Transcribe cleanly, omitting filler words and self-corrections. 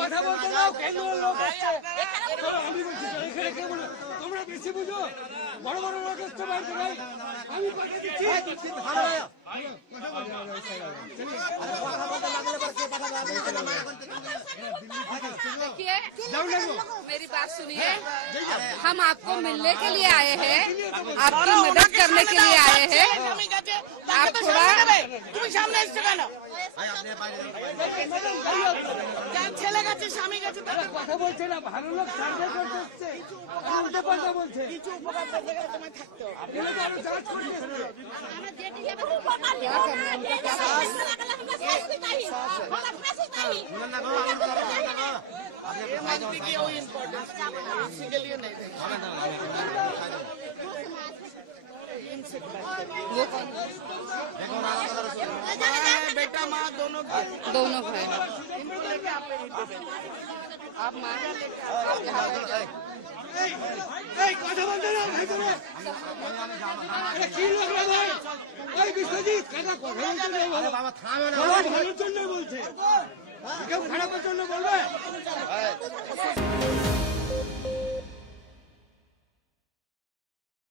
কথা বলতে দাও, কেন্দ্রের লোক আসছে। আমি বলছি এখানে কে বলো, তোমরা বেশি বুঝো, বড় বড় লোক আসছে বাড়িতে ভাই, আমি কথা দিচ্ছি। देखिए, मेरी बात सुनिए, हम आपको मिलने के लिए आए हैं, आपकी मदद करने के लिए आए हैं। आप थोड़ा কথা বলছে না, ভালো লোক সার্ভে করতে এসছে, উল্টো পাল্টা বলছে। আপনারা তো আরো যাচ করতে এসছে। बेटा माँ दोनों भाई आप माँ কথা বলতে না ভাই, তোরা কি লোক রে ভাই? এই বিশ্বজিৎ কথা বলতে নেই, বাবা থামে না, ভালোর জন্য বলছে, কেউ খারাপের জন্য বলবে?